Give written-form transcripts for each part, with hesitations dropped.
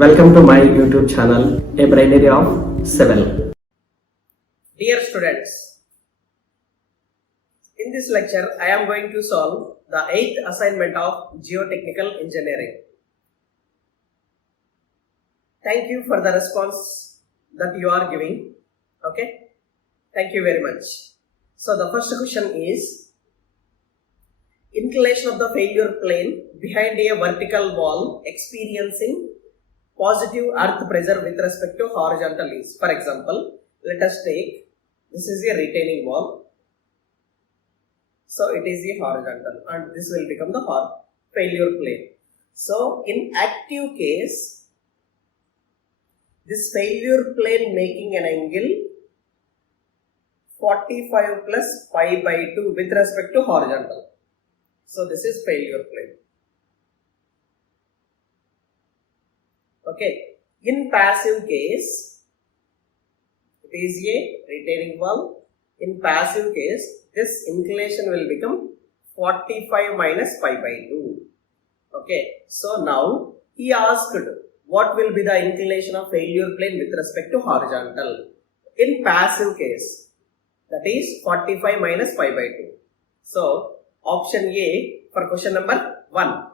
Welcome to my YouTube channel, A Binary of Civil. Dear students, in this lecture I am going to solve the 8th assignment of Geotechnical Engineering. Thank you for the response that you are giving. Okay, thank you very much. So the first question is, inclination of the failure plane behind a vertical wall experiencing positive earth pressure with respect to horizontal is. For example, let us take, this is a retaining wall. So it is a horizontal and this will become the failure plane. So in active case, this failure plane making an angle 45 plus pi by 2 with respect to horizontal. So this is failure plane. Okay. In passive case, it is a retaining wall. In passive case, this inclination will become 45 minus pi by 2. Okay. So now he asked what will be the inclination of failure plane with respect to horizontal. In passive case, that is 45 minus pi by 2. So option A for question number 1.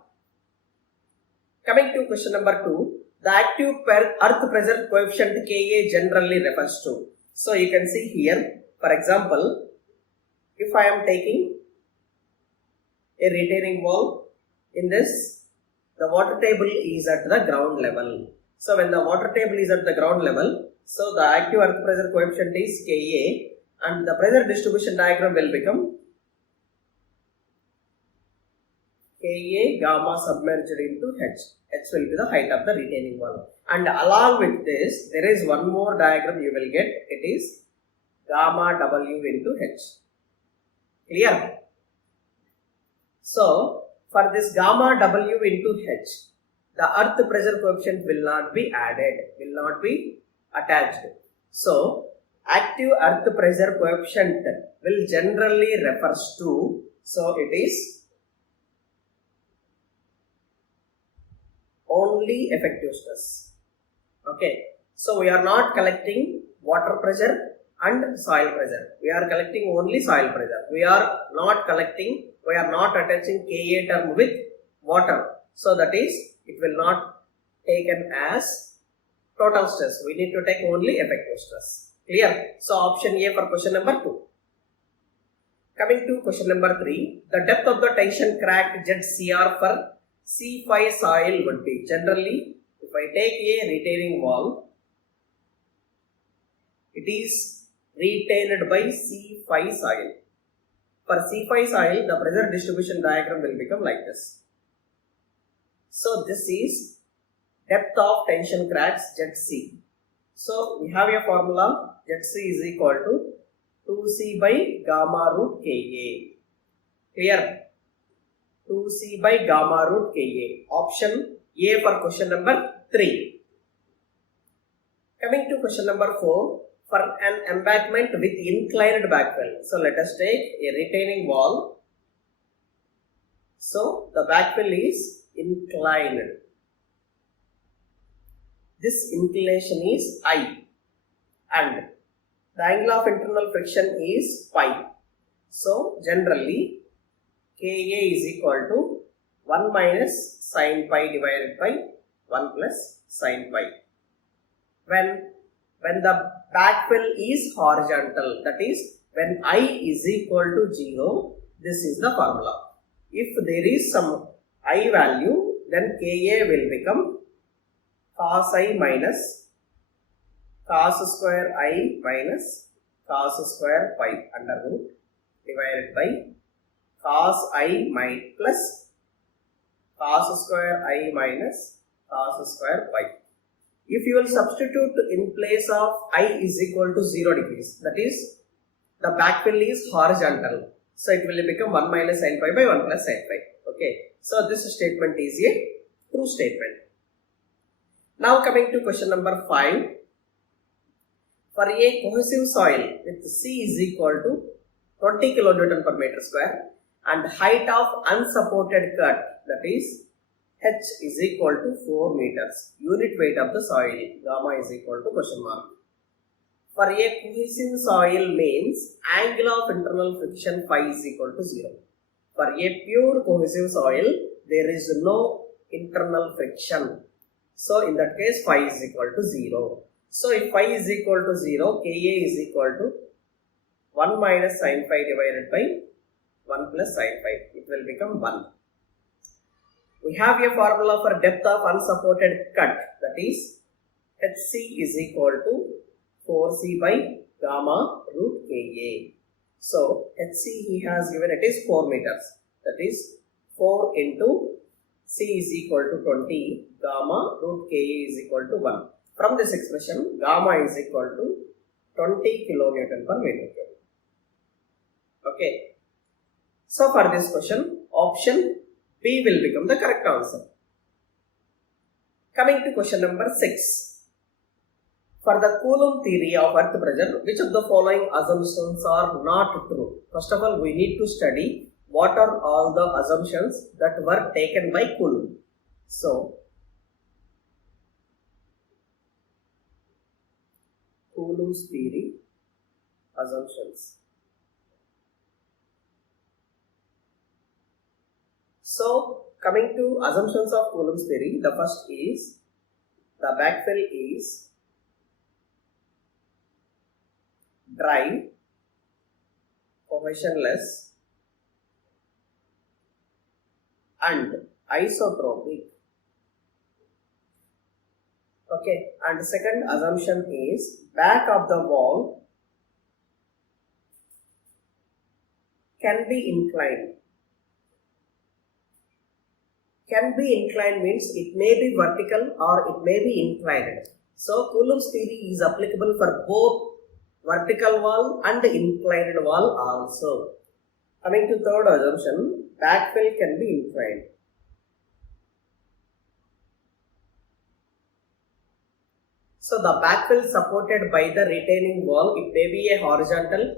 Coming to question number 2. The active earth pressure coefficient Ka generally refers to. So you can see here, for example, if I am taking a retaining wall, in this the water table is at the ground level. So when the water table is at the ground level, so the active earth pressure coefficient is Ka and the pressure distribution diagram will become Ka gamma submerged into H. H will be the height of the retaining wall. And along with this, there is one more diagram you will get. It is gamma W into H. Clear? So, for this gamma W into H, the earth pressure coefficient will not be added, will not be attached. So, active earth pressure coefficient will generally refers to, so it is only effective stress. Okay, so we are not collecting water pressure and soil pressure. We are collecting only soil pressure. We are not attaching Ka term with water. So that is, it will not taken as total stress. We need to take only effective stress. Clear? So option A for question number 2. Coming to question number 3. The depth of the tension crack ZCR for C5 soil would be, generally, if I take a retaining wall, it is retained by C5 soil. For C5 soil, the pressure distribution diagram will become like this. So this is depth of tension cracks ZC. So we have a formula, ZC is equal to 2C by gamma root Ka. Clear? 2C by gamma root Ka. Option A for question number 3. Coming to question number 4. For an embankment with inclined backfill. So let us take a retaining wall. So the backfill is inclined. This inclination is I. And the angle of internal friction is pi. So generally, Ka is equal to 1 minus sin pi divided by 1 plus sin pi. When the backfill is horizontal, that is, when I is equal to 0, this is the formula. If there is some I value, then Ka will become cos I minus cos square I minus cos square pi under root divided by cos I plus cos square I minus cos square pi. If you will substitute in place of I is equal to 0 degrees, that is, the backfill is horizontal. So it will become 1 minus sin pi by 1 plus sin pi. Okay. So this statement is a true statement. Now coming to question number 5. For a cohesive soil with C is equal to 20 kilonewton per meter square and height of unsupported cut, that is H is equal to 4 meters. Unit weight of the soil, gamma is equal to question mark. For a cohesive soil means angle of internal friction phi is equal to 0. For a pure cohesive soil, there is no internal friction. So in that case, phi is equal to 0. So if phi is equal to 0, Ka is equal to 1 minus sin phi divided by 1 plus sin phi. It will become 1. We have a formula for depth of unsupported cut, that is Hc is equal to 4c by gamma root Ka. So Hc he has given it is 4 meters, that is 4 into c is equal to 20, gamma root Ka is equal to 1. From this expression, gamma is equal to 20 kilonewton per meter cube. Okay. So for this question, option B will become the correct answer. Coming to question number 6. For the Coulomb theory of earth pressure, which of the following assumptions are not true? First of all, we need to study what are all the assumptions that were taken by Coulomb. So, Coulomb's theory assumptions. So, coming to assumptions of Coulomb's theory, the first is the backfill is dry, cohesionless and isotropic. Okay, and second assumption is back of the wall can be inclined. Can be inclined means it may be vertical or it may be inclined. So Coulomb's theory is applicable for both vertical wall and inclined wall also. Coming to third assumption, backfill can be inclined. So the backfill supported by the retaining wall, it may be a horizontal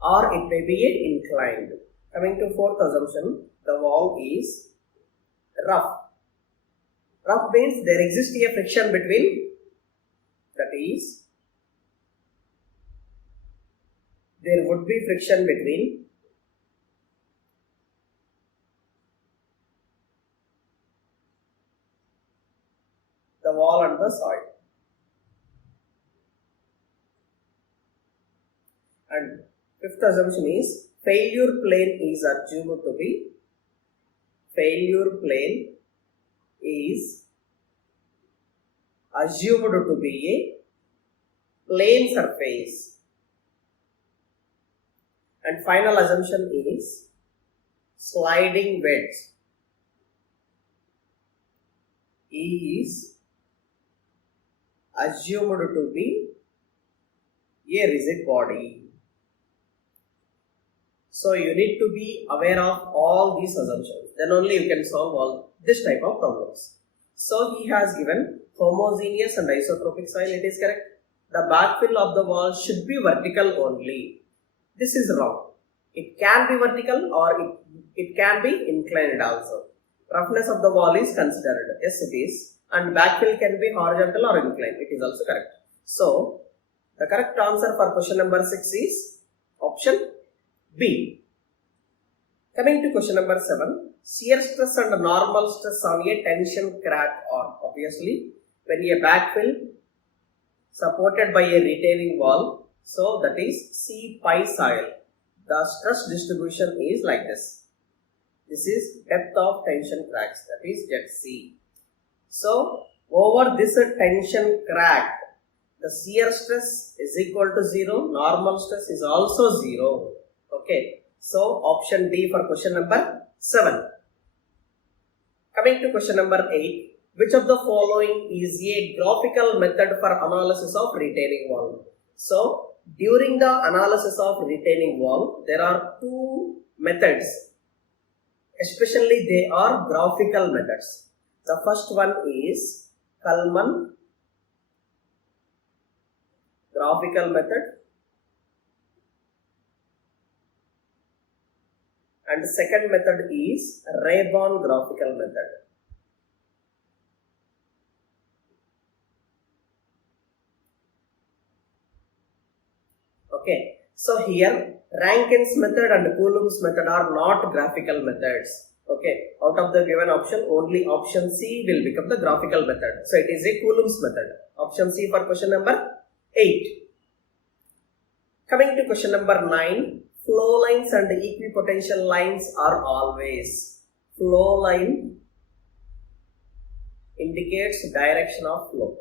or it may be a inclined. Coming to fourth assumption, the wall is rough. Rough means there exists a friction between, that is, there would be friction between the wall and the soil. And fifth assumption is failure plane is assumed to be a plane surface. And final assumption is sliding wedge is assumed to be a rigid body. So you need to be aware of all these assumptions. Then only you can solve all this type of problems. So he has given homogeneous and isotropic soil. It is correct. The backfill of the wall should be vertical only. This is wrong. It can be vertical or it can be inclined also. Roughness of the wall is considered. Yes, it is. And backfill can be horizontal or inclined. It is also correct. So, the correct answer for question number 6 is option B. Coming to question number 7. Shear stress and normal stress on a tension crack are obviously when a backfill supported by a retaining wall. So, that is C pi soil. The stress distribution is like this. This is depth of tension cracks, that is ZC. So, over this tension crack, the shear stress is equal to 0, normal stress is also 0. Okay, so option D for question number 7. Coming to question number 8, which of the following is a graphical method for analysis of retaining wall? So, during the analysis of retaining wall, there are two methods, especially they are graphical methods. The first one is Kalman graphical method and second method is Rayburn graphical method. Okay. So here Rankine's method and Coulomb's method are not graphical methods. Okay. Out of the given option, only option C will become the graphical method. So it is a Coulomb's method. Option C for question number 8. Coming to question number 9. Flow lines and equipotential lines are always. Flow line indicates direction of flow.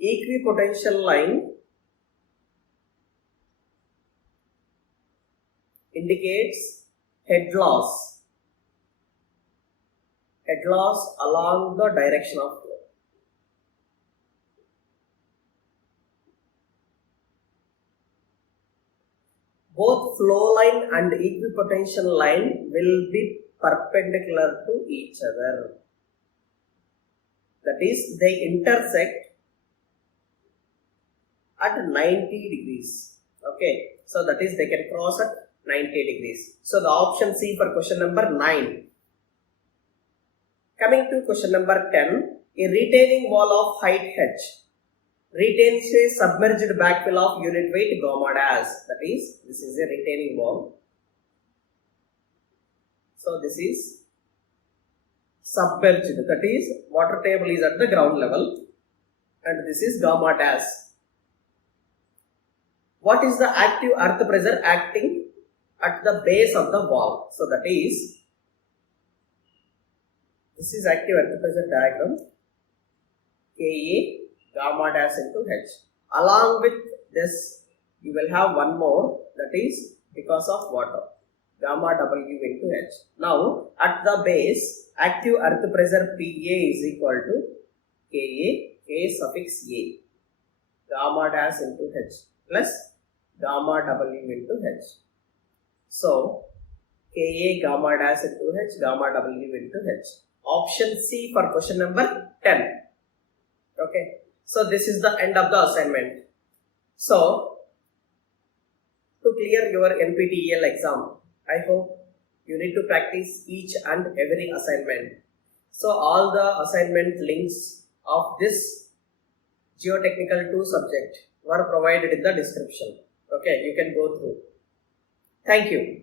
Equipotential line indicates head loss. Head loss along the direction of flow. Both flow line and equipotential line will be perpendicular to each other. That is, they intersect at 90 degrees. Okay, so that is, they can cross at 90 degrees. So the option C for question number 9. Coming to question number 10. A retaining wall of height h retains a submerged backfill of unit weight gamma dash. That is, this is a retaining wall. So this is submerged. That is, water table is at the ground level, and this is gamma dash. What is the active earth pressure acting at the base of the wall? So that is, this is active earth pressure diagram. Ka gamma dash into H. Along with this, you will have one more, that is because of water, gamma W into H. Now, at the base, active earth pressure Pa is equal to Ka, K suffix A, gamma dash into H plus gamma W into H. So, Ka gamma dash into H, gamma W into H. Option C for question number 10. Okay. So this is the end of the assignment. So to clear your NPTEL exam, I hope you need to practice each and every assignment. So all the assignment links of this Geotechnical 2 subject were provided in the description. Okay, you can go through. Thank you.